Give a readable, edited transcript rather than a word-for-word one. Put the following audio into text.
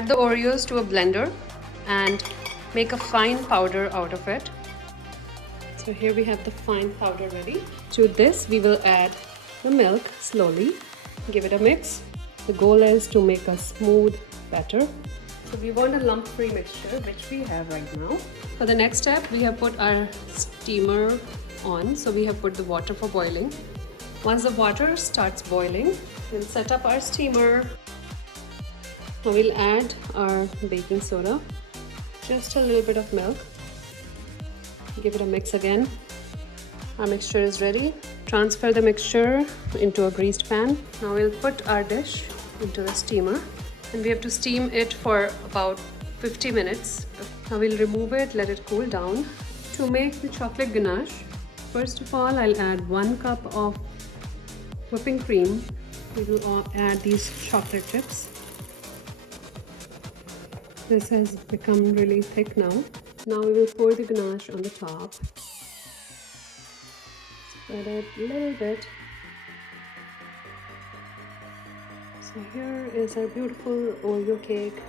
add the Oreos to a blender and make a fine powder out of it. So here we have the fine powder ready. To this we will add the milk slowly. Give it a mix. The goal is to make a smooth batter. So we want a lump-free mixture, which we have right now. For the next step, we have put our steamer on. So we have put the water for boiling. Once the water starts boiling, we'll set up our steamer. Now we'll add our baking soda, just a little bit of milk. Give it a mix again. Our mixture is ready. Transfer the mixture into a greased pan. Now we'll put our dish into the steamer and we have to steam it for about 50 minutes. Now we'll remove it, let it cool down. To make the chocolate ganache, first of all, I'll add 1 cup of whipping cream. We will add these chocolate chips. This has become really thick now. Now we will pour the ganache on the top. Spread it a little bit. So here is our beautiful Oreo cake.